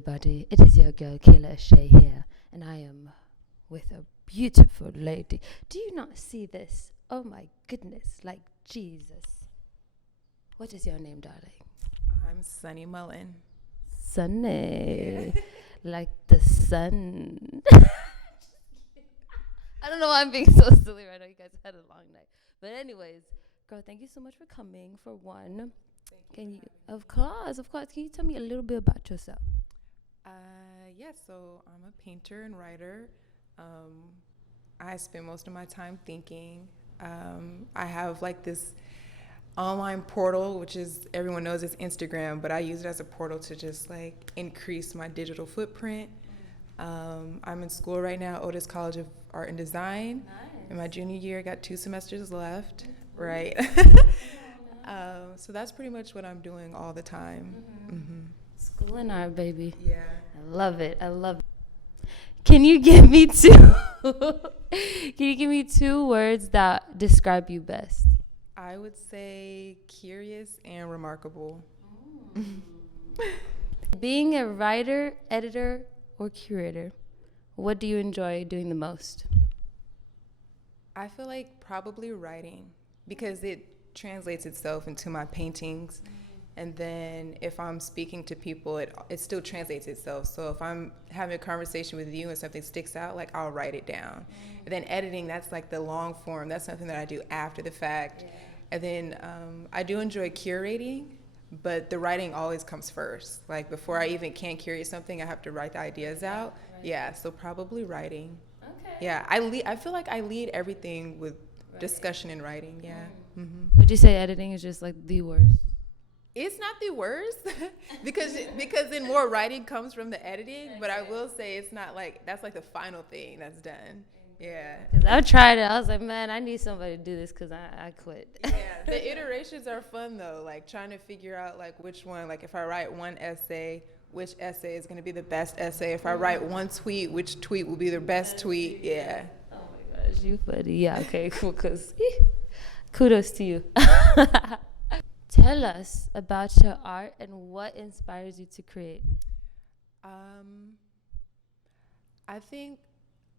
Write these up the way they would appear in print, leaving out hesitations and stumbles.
everybody. It is your girl, Kayla Shea here, and I am with a beautiful lady. Do you not see this? Oh my goodness, like Jesus. What is your name, darling? I'm Suni Mullen. Sunny. Like the sun. I don't know why I'm being so silly right now. You guys had a long night. But anyways, girl, thank you so much for coming, for one. Can you, of course. Can you tell me a little bit about yourself? So I'm a painter and writer. I spend most of my time thinking. I have like this online portal, which is, everyone knows it's Instagram, but I use it as a portal to just like increase my digital footprint. I'm in school right now, Otis College of Art and Design. Nice. In my junior year, I got 2 semesters left, right? So that's pretty much what I'm doing all the time. Mm-hmm. School and art, baby. Yeah. I love it. Can you give me two words that describe you best? I would say curious and remarkable. Being a writer, editor, or curator, what do you enjoy doing the most? I feel like probably writing, because it translates itself into my paintings. And then if I'm speaking to people, it still translates itself. So if I'm having a conversation with you and something sticks out, like I'll write it down. And then editing, that's like the long form. That's something that I do after the fact. Yeah. And then I do enjoy curating, but the writing always comes first. Like before I even can curate something, I have to write the ideas out. Right. Yeah, so probably writing. Okay. Yeah, I feel like I lead everything with discussion and writing, yeah. Mm-hmm. Would you say editing is just like the worst? It's not the worst because then more writing comes from the editing, but I will say it's not like, that's like the final thing that's done. Yeah. Because I tried it. I was like, man, I need somebody to do this because I quit. Yeah. The iterations are fun though, like trying to figure out like which one, like if I write one essay, which essay is going to be the best essay. If I write one tweet, which tweet will be the best tweet. Yeah. Oh my gosh, you funny. Yeah, okay, cool. Because kudos to you. Tell us about your art and what inspires you to create. I think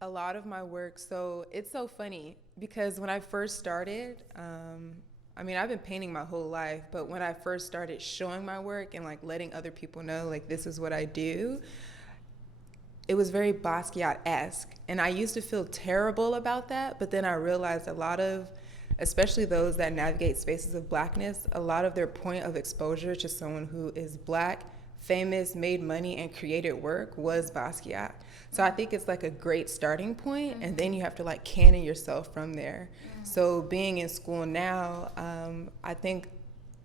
a lot of my work, so it's so funny because when I first started, I've been painting my whole life, but when I first started showing my work and like letting other people know like this is what I do, it was very Basquiat-esque. And I used to feel terrible about that, but then I realized a lot of, especially those that navigate spaces of blackness, a lot of their point of exposure to someone who is black, famous, made money, and created work was Basquiat. So I think it's like a great starting point, and then you have to like canon yourself from there. So being in school now, I think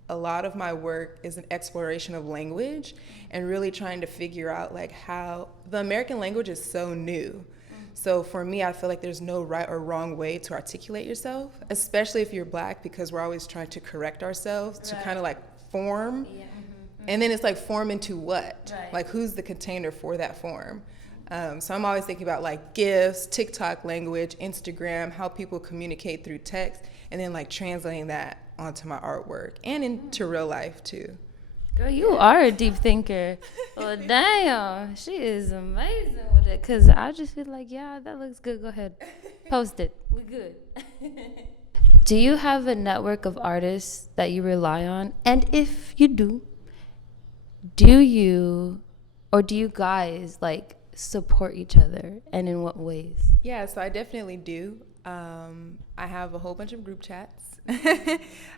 a lot of my work is an exploration of language and really trying to figure out like how the American language is so new. So for me, I feel like there's no right or wrong way to articulate yourself, especially if you're black, because we're always trying to correct ourselves to kind of like form. Yeah. And then it's like form into what? Right. Like who's the container for that form? So I'm always thinking about like GIFs, TikTok language, Instagram, how people communicate through text, and then like translating that onto my artwork and into real life too. Girl, you are a deep thinker. Well, damn, she is amazing with it. Because I just feel like, yeah, that looks good. Go ahead. Post it. We good. Do you have a network of artists that you rely on? And if you do you guys, like, support each other? And in what ways? Yeah, so I definitely do. I have a whole bunch of group chats.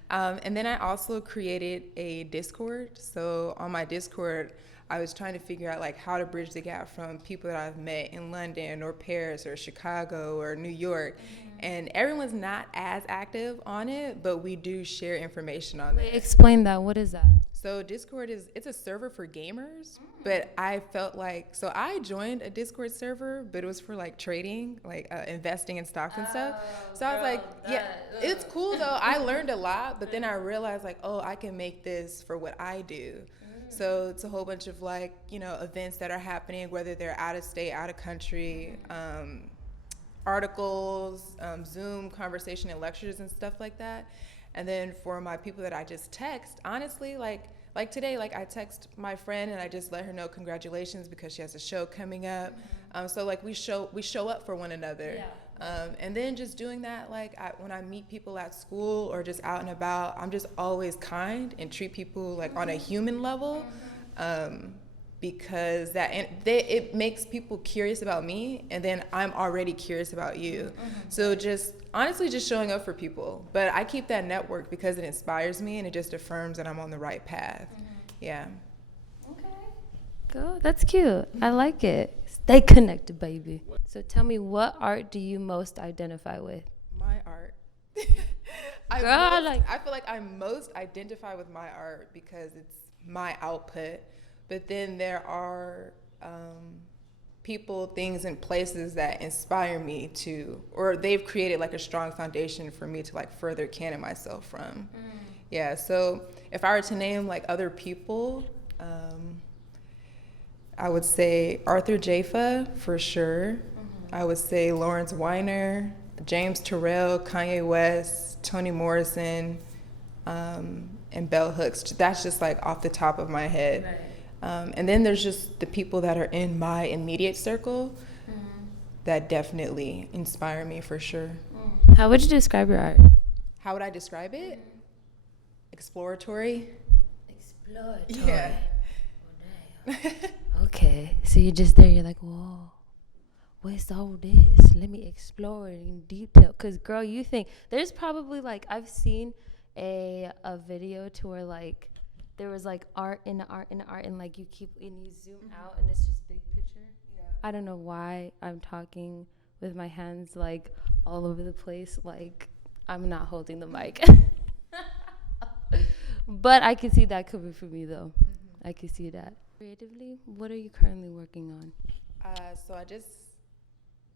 And then I also created a Discord. So on my Discord, I was trying to figure out like how to bridge the gap from people that I've met in London or Paris or Chicago or New York. And everyone's not as active on it, but we do share information on it. Explain that. What is that? So Discord it's a server for gamers, but I felt like, so I joined a Discord server, but it was for like trading, like investing in stocks and stuff. So I was like, it's cool though. I learned a lot, but then I realized like, oh, I can make this for what I do. So it's a whole bunch of like, events that are happening, whether they're out of state, out of country, articles, Zoom conversation and lectures and stuff like that. And then for my people that I just text, honestly, like like today, like I text my friend and I just let her know congratulations because she has a show coming up. So like we show up for one another. And then just doing that, like when I meet people at school or just out and about, I'm just always kind and treat people like on a human level. Because it makes people curious about me, and then I'm already curious about you. So just honestly just showing up for people. But I keep that network because it inspires me and it just affirms that I'm on the right path. Yeah. Okay. Cool. That's cute. I like it. Stay connected, baby. So tell me, what art do you most identify with? My art. I feel like I most identify with my art because it's my output. But then there are people, things, and places that inspire me to, or they've created like a strong foundation for me to like further canon myself from. Yeah, so if I were to name like other people, I would say Arthur Jafa for sure. I would say Lawrence Weiner, James Terrell, Kanye West, Toni Morrison, and Bell Hooks. That's just like off the top of my head. Right. And then there's just the people that are in my immediate circle that definitely inspire me for sure. How would you describe your art? How would I describe it? Exploratory. Yeah. Okay, so you're just there, you're like, whoa, what's all this? Let me explore it in detail. Because, girl, you think, there's probably like, I've seen a video to where like, there was like art in the art and like you zoom out and it's just big picture. Yeah. I don't know why I'm talking with my hands like all over the place, like I'm not holding the mic. But I can see that could be for me though. I can see that. Creatively, what are you currently working on? So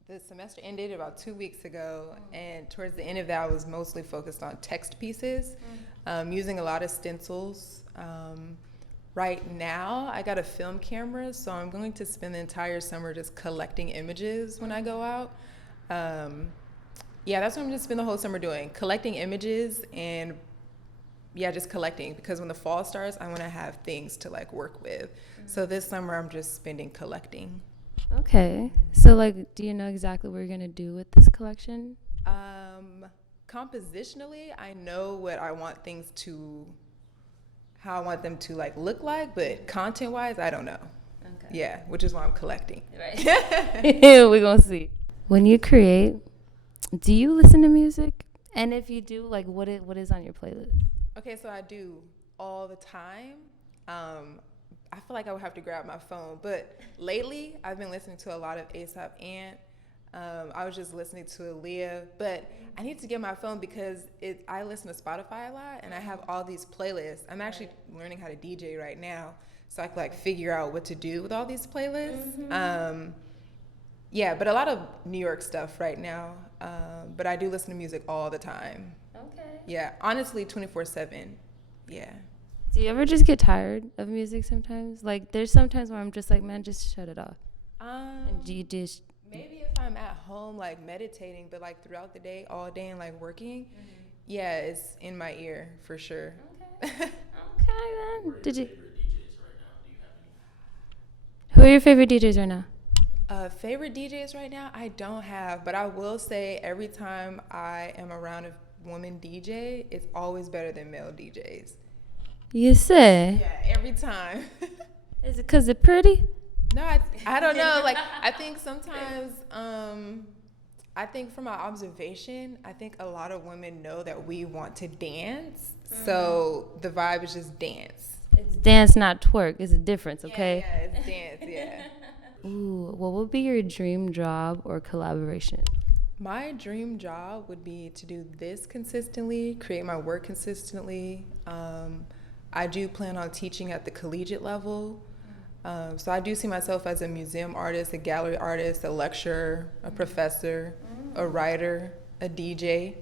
the semester ended about 2 weeks ago, and towards the end of that I was mostly focused on text pieces, using a lot of stencils. Right now I got a film camera, so I'm going to spend the entire summer just collecting images when I go out. Yeah, that's what I'm just spend the whole summer doing, collecting images and just collecting, because when the fall starts I want to have things to like work with. So this summer I'm just spending collecting. Okay, so like, do you know exactly what you're gonna do with this collection? Compositionally, I know what I want how I want them to like look like, but content-wise, I don't know. Okay. Yeah, which is why I'm collecting. Right. We're gonna see. When you create, do you listen to music? And if you do, like, what is on your playlist? Okay, so I do all the time. I feel like I would have to grab my phone, but lately I've been listening to a lot of A$AP Ant. I was just listening to Aaliyah, but I need to get my phone because I listen to Spotify a lot and I have all these playlists. I'm actually learning how to DJ right now, so I can like figure out what to do with all these playlists. Yeah, but a lot of New York stuff right now. But I do listen to music all the time. Okay. Yeah, honestly, 24/7. Yeah. Do you ever just get tired of music sometimes? Like, there's sometimes where I'm just like, man, just shut it off. And do you just... Maybe if I'm at home, like, meditating, but, like, throughout the day, all day, and, like, working, yeah, it's in my ear, for sure. Okay. Okay, then. Did you... Favorite DJs right now? Do you have any? Who are your favorite DJs right now? Favorite DJs right now? I don't have, but I will say every time I am around a woman DJ, it's always better than male DJs. You say? Yeah, every time. Is it because they're pretty? No, I don't know. Like, I think sometimes, I think from my observation, I think a lot of women know that we want to dance. So the vibe is just dance. It's dance, not twerk. It's a difference, okay? Yeah, it's dance, yeah. Ooh, what would be your dream job or collaboration? My dream job would be to do this consistently, create my work consistently. I do plan on teaching at the collegiate level. So I do see myself as a museum artist, a gallery artist, a lecturer, a professor, a writer, a DJ.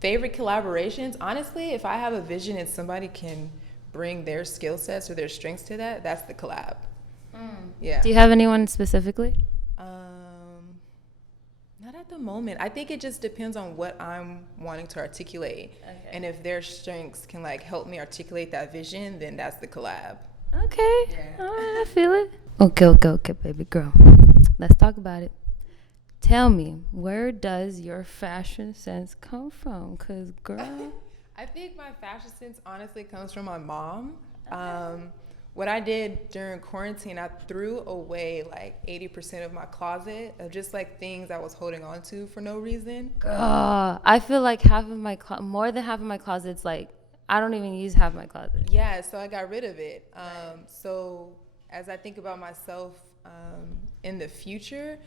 Favorite collaborations? Honestly, if I have a vision and somebody can bring their skill sets or their strengths to that, that's the collab. Yeah. Do you have anyone specifically? Not at the moment. I think it just depends on what I'm wanting to articulate. Okay. And if their strengths can like help me articulate that vision, then that's the collab. Okay. Yeah. All right, I feel it. Okay, baby girl. Let's talk about it. Tell me, where does your fashion sense come from? Because, girl. I think my fashion sense honestly comes from my mom. What I did during quarantine, I threw away like 80% of my closet of just like things I was holding on to for no reason. I feel like more than half of my closet's like, I don't even use half my closet. Yeah, so I got rid of it. So as I think about myself in the future,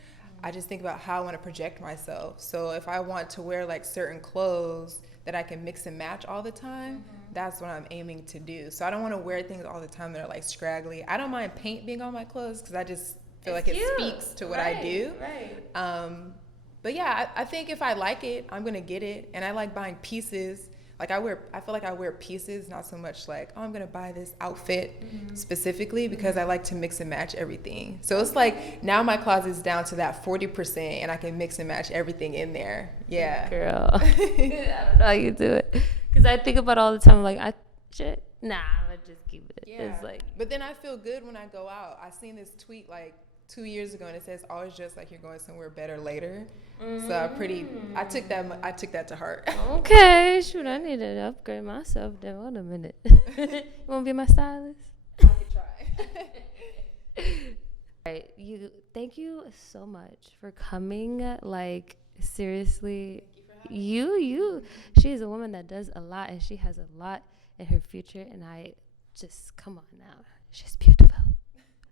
I just think about how I want to project myself. So if I want to wear like certain clothes that I can mix and match all the time, that's what I'm aiming to do. So I don't want to wear things all the time that are like scraggly. I don't mind paint being on my clothes because I just feel like it speaks to what I do. Right. But yeah, I think if I like it, I'm gonna get it. And I like buying pieces. Like I feel like I wear pieces, not so much like, oh, I'm gonna buy this outfit specifically, because I like to mix and match everything. So it's like now my closet's down to that 40% and I can mix and match everything in there. Yeah. Girl. I don't know how you do it. Because I think about it all the time, like, I'm gonna just keep it. Yeah. It's like, but then I feel good when I go out. I seen this tweet like 2 years ago and it says, always just like you're going somewhere better later. So I took that to heart. okay, shoot, I need to upgrade myself then. Wait a minute. You want to be my stylist? I could try. All right, thank you so much for coming. Like, seriously, she is a woman that does a lot, and she has a lot in her future, and come on now, she's beautiful.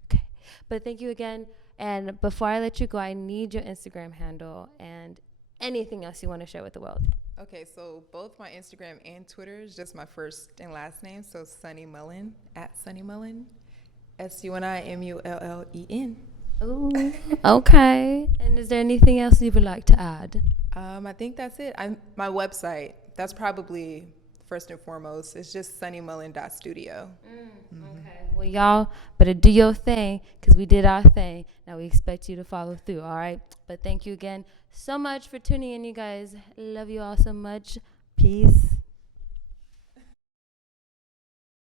Okay, but thank you again. And before I let you go, I need your Instagram handle and anything else you want to share with the world. Okay, so both my Instagram and Twitter is just my first and last name. So Suni Mullen, at Suni Mullen, SUNIMULLEN. Ooh, okay. And is there anything else you would like to add? I think that's it. My website, that's probably first and foremost. It's just sunnymullen.studio. Okay. Well, y'all better do your thing, because we did our thing. Now we expect you to follow through, all right? But thank you again so much for tuning in, you guys. Love you all so much. Peace.